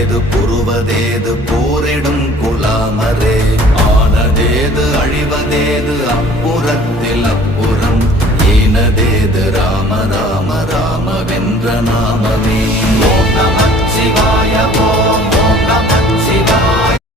ஆனதேது புருவதேது போரிடும் குலாமரே ஆனதேது அழிவதேது அப்புறத்தில் அப்புறம் ஈனதேது ராம ராம ராம வென்ற நாமமே ஓம் நமச்சிவாய